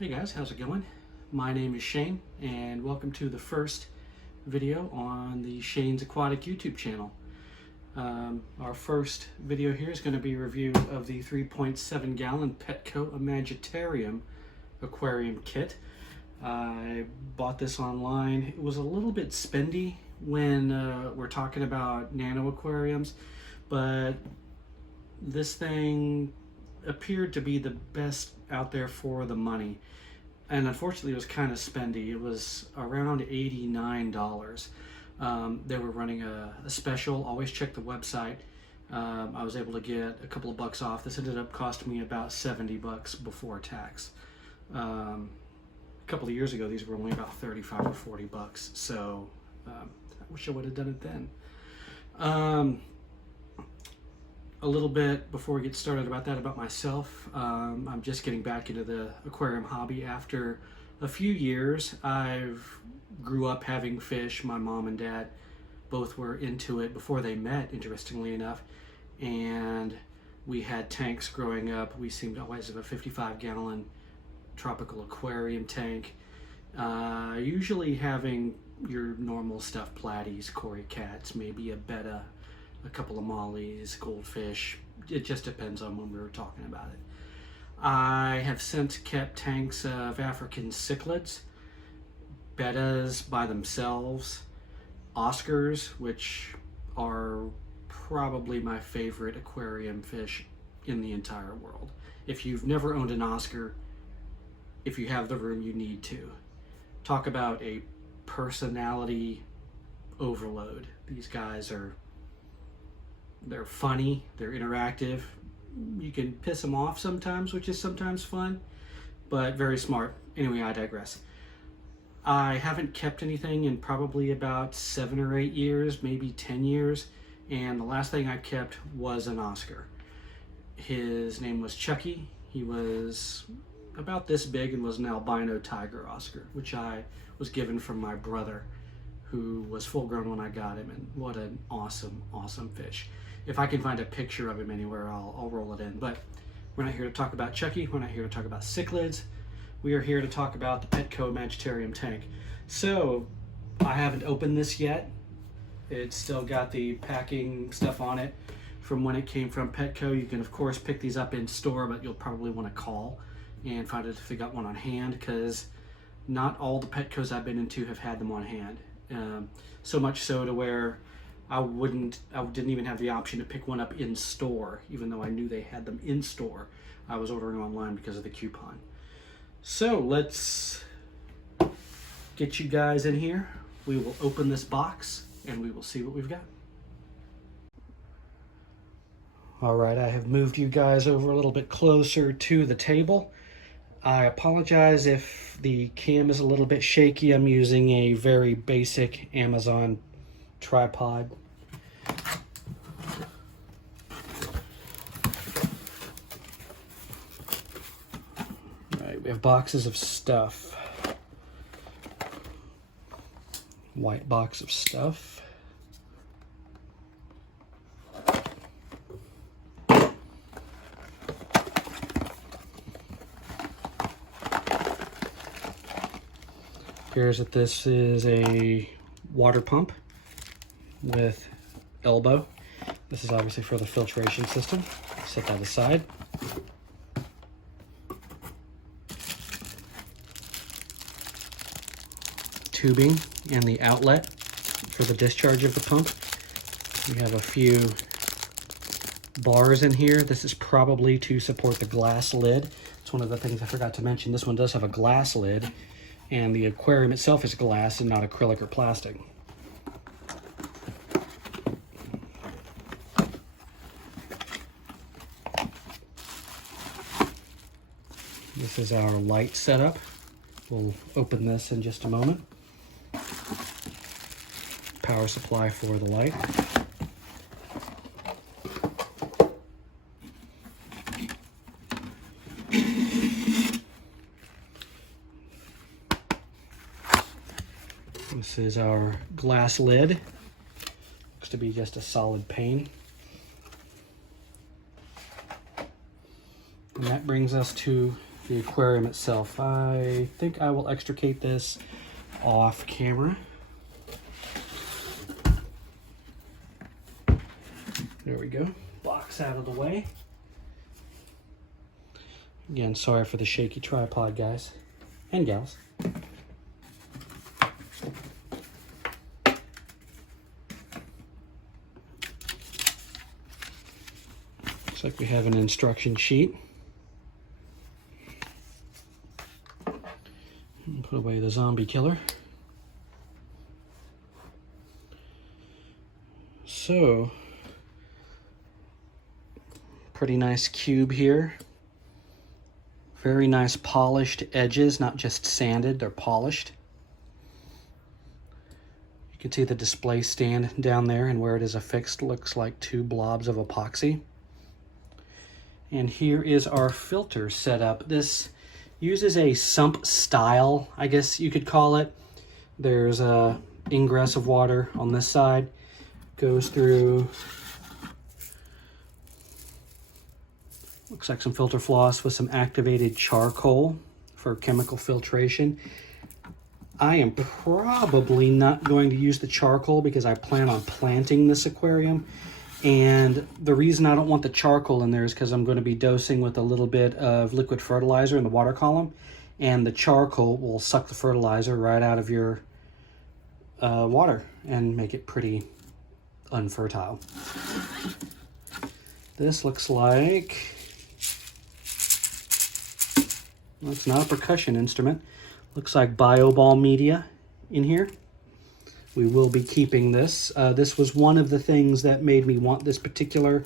Hey guys, how's it going? My name is Shane and welcome to the first video on the Shane's Aquatic YouTube channel. Our first video here is going to be a review of the 3.7 gallon Petco Imagitarium aquarium kit. I bought this online. It was a little bit spendy when we're talking about nano aquariums, but this thing appeared to be the best out there for the money, and unfortunately it was kind of spendy. It was around $89. They were running a special. Always check the website. I was able to get a couple of bucks off. This ended up costing me about 70 bucks before tax. A couple of years ago these were only about 35 or 40 bucks, so I wish I would have done it then. A little bit before we get started about myself. I'm just getting back into the aquarium hobby after a few years. I've grew up having fish. My mom and dad both were into it before they met, interestingly enough, and we had tanks growing up. We seemed to always have a 55-gallon tropical aquarium tank, usually having your normal stuff: platies, cory cats, maybe a betta, a couple of mollies, goldfish. It just depends on when we were talking about it. I have since kept tanks of African cichlids, bettas by themselves, Oscars, which are probably my favorite aquarium fish in the entire world. If you've never owned an Oscar, if you have the room, you need to. Talk about a personality overload. These guys they're funny, they're interactive. You can piss them off sometimes, which is sometimes fun, but very smart. Anyway, I digress. I haven't kept anything in probably about 7 or 8 years, maybe 10 years, and the last thing I kept was an Oscar. His name was Chucky. He was about this big and was an albino tiger Oscar, which I was given from my brother, who was full grown when I got him, and what an awesome, awesome fish. If I can find a picture of him anywhere, I'll roll it in. But we're not here to talk about Chucky. We're not here to talk about cichlids. We are here to talk about the Petco Imagitarium tank. So I haven't opened this yet. It's still got the packing stuff on it from when it came from Petco. You can of course pick these up in store, but you'll probably want to call and find out if they got one on hand, because not all the Petcos I've been into have had them on hand. So much so to where I didn't even have the option to pick one up in store, even though I knew they had them in store. I was ordering online because of the coupon. So let's get you guys in here. We will open this box and we will see what we've got. All right, I have moved you guys over a little bit closer to the table. I apologize if the cam is a little bit shaky. I'm using a very basic Amazon tripod. All right, we have boxes of stuff. White box of stuff. Here's that this is a water pump with elbow. This is obviously for the filtration system. Set that aside. Tubing and the outlet for the discharge of the pump. We have a few bars in here. This is probably to support the glass lid. It's one of the things I forgot to mention. This one does have a glass lid, and the aquarium itself is glass and not acrylic or plastic. This is our light setup. We'll open this in just a moment. Power supply for the light. This is our glass lid. Looks to be just a solid pane. And that brings us to the aquarium itself. I think I will extricate this off camera. There we go. Box out of the way. Again, sorry for the shaky tripod, guys and gals. Looks like we have an instruction sheet. Put away the zombie killer. So, pretty nice cube here. Very nice polished edges, not just sanded, they're polished. You can see the display stand down there, and where it is affixed looks like two blobs of epoxy. And here is our filter setup. This uses a sump style, I guess you could call it. There's a ingress of water on this side, goes through, looks like some filter floss with some activated charcoal for chemical filtration. I am probably not going to use the charcoal because I plan on planting this aquarium. And the reason I don't want the charcoal in there is because I'm going to be dosing with a little bit of liquid fertilizer in the water column. And the charcoal will suck the fertilizer right out of your water and make it pretty unfertile. This looks like, well, it's not a percussion instrument. Looks like bioball media in here. We will be keeping this. This was one of the things that made me want this particular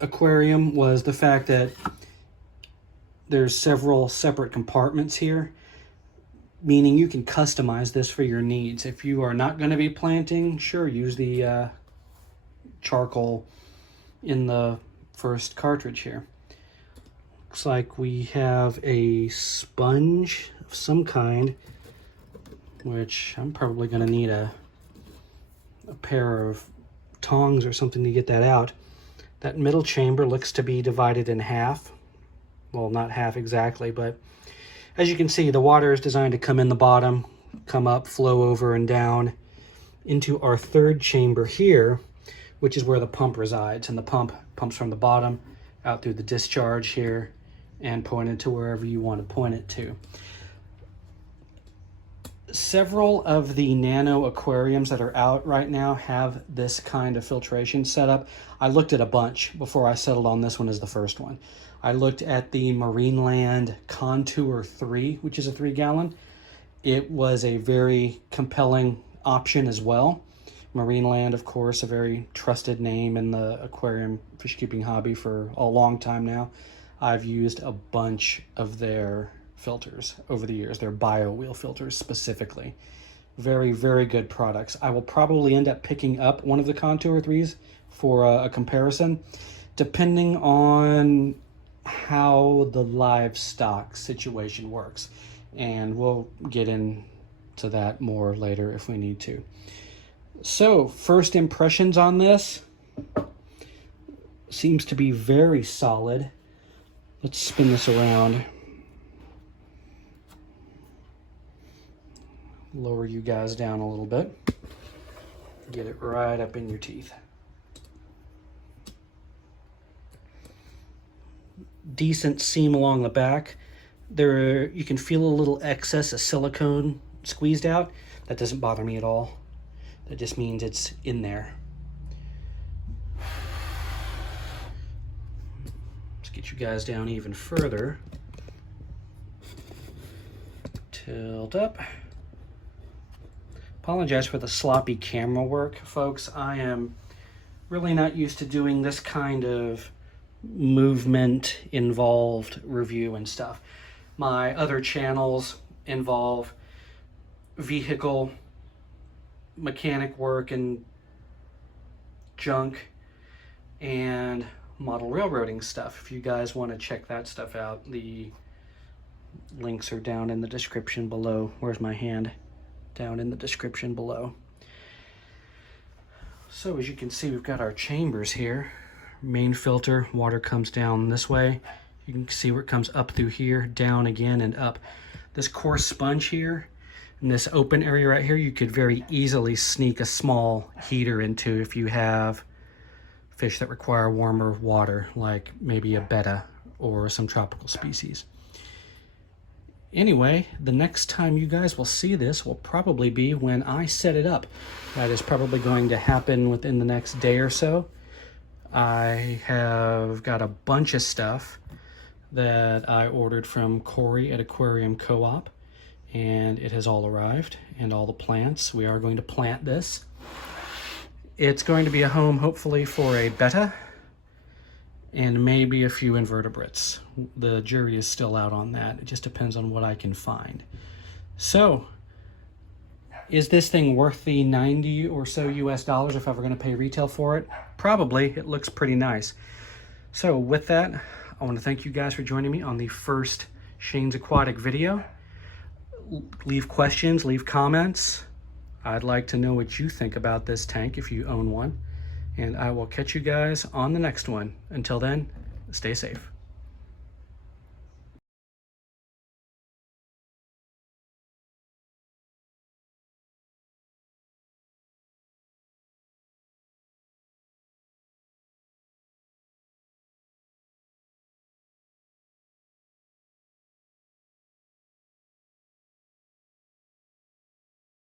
aquarium, was the fact that there's several separate compartments here, meaning you can customize this for your needs. If you are not going to be planting, sure, use the charcoal in the first cartridge here. Looks like we have a sponge of some kind, which I'm probably going to need a pair of tongs or something to get that out. That middle chamber looks to be divided in half. Well, not half exactly, but as you can see, the water is designed to come in the bottom, come up, flow over and down into our third chamber here, which is where the pump resides. And the pump pumps from the bottom out through the discharge here and pointed to wherever you want to point it to. Several of the Nano aquariums that are out right now have this kind of filtration setup. I looked at a bunch before I settled on this one as the first one. I looked at the Marineland Contour 3, which is a 3-gallon. It was a very compelling option as well. Marineland, of course, a very trusted name in the aquarium fish keeping hobby for a long time now. I've used a bunch of their filters over the years, their bio wheel filters specifically. Very, very good products. I will probably end up picking up one of the Contour 3s for a comparison, depending on how the livestock situation works. And we'll get into that more later if we need to. So, first impressions on this. Seems to be very solid. Let's spin this around. Lower you guys down a little bit. Get it right up in your teeth. Decent seam along the back. There, you can feel a little excess of silicone squeezed out. That doesn't bother me at all. That just means it's in there. Let's get you guys down even further. Tilt up. Apologize for the sloppy camera work, folks. I am really not used to doing this kind of movement involved review and stuff. My other channels involve vehicle mechanic work and junk and model railroading stuff. If you guys want to check that stuff out, the links are down in the description below. Where's my hand? Down in the description below. So as you can see, we've got our chambers here. Main filter, water comes down this way You can see where it comes up through here, down again, and up. This coarse sponge here, in this open area right here, you could very easily sneak a small heater into if you have fish that require warmer water, like maybe a betta or some tropical species. Anyway, the next time you guys will see this will probably be when I set it up. That is probably going to happen within the next day or so. I have got a bunch of stuff that I ordered from Corey at Aquarium Co-op, and it has all arrived, and all the plants. We are going to plant this. It's going to be a home hopefully for a betta and maybe a few invertebrates. The jury is still out on that. It just depends on what I can find. So, is this thing worth the 90 or so US dollars if I were going to pay retail for it? Probably. It looks pretty nice. So with that, I want to thank you guys for joining me on the first Shane's Aquatic video. Leave questions, leave comments. I'd like to know what you think about this tank if you own one. And I will catch you guys on the next one. Until then, stay safe.